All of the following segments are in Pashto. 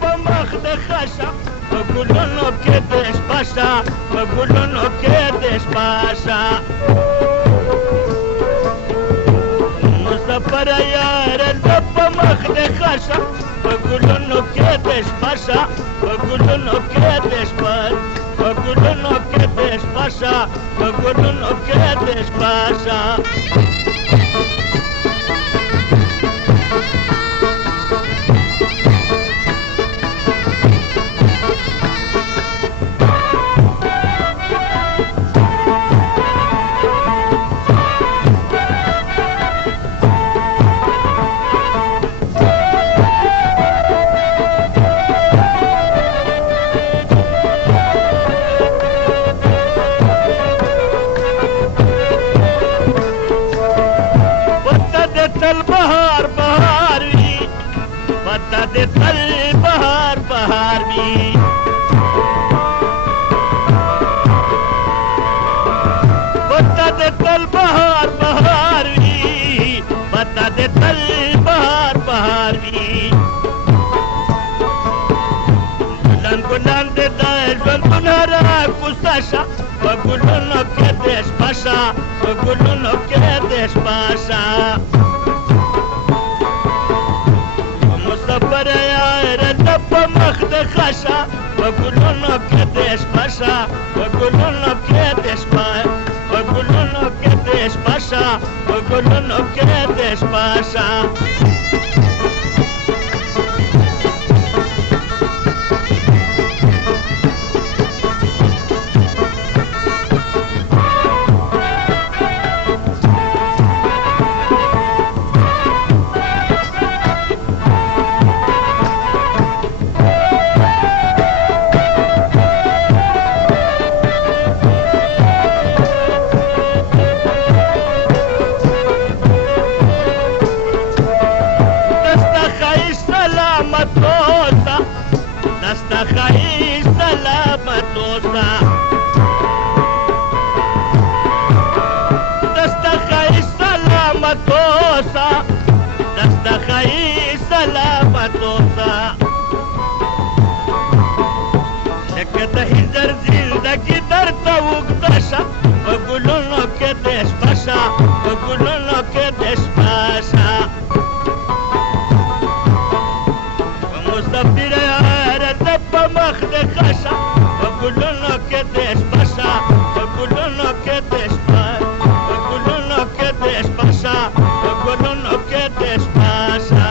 په مخ د خشا په ګلونو کې د شپاشا په ګلونو کې د شپاشا مصطفی یار په مخ د خشا په ګلونو کې د شپاشا په ګلونو کې د شپاشا په ګلونو کې د شپاشا په ګلونو کې د شپاشا तल बहार बहार भी बता दे तल बहार बहार भी बता दे तल बहार बहार भी बता दे तल बहार बहार भी गुलान गुलान दे दाल गुनारा कुसाशा गुलों के देश भाषा गुलों के देश भाषा مخ د خشا په ګلونو کې د شپاشا په ګلونو کې د شپاشا په ګلونو کې د شپاشا په ګلونو کې د شپاشا دستا خیز سلامتوسا دستا خیز سلامتوسا دستا خیز سلامتوسا لکه د هنجر زندگی درته اوږده شه په ګلونو کې د شپه په ګلونو کې د شپه مصطفی په مخ د خشا په ګلونو کې د شپاشا په ګلونو کې د شپا په ګلونو کې د شپاشا په ګلونو کې د شپاشا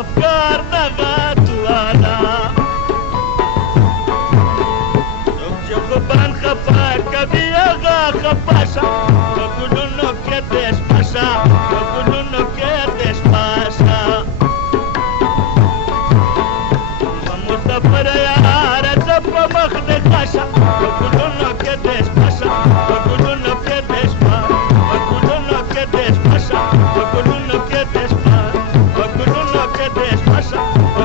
افکار دغه دواړه څوک چې خوبان خفه کوي هغه خفه شه په ګلونو کې د شپه شه په ګلونو کې د شپه شه مسافر یاره زه په مخ د ښه شه په ګلونو کې د شپه شه په ګلونو کې د شپه په ګلونو کې د شپه شه په ګلونو کې د شپه په ګلونو کې د شپه شه په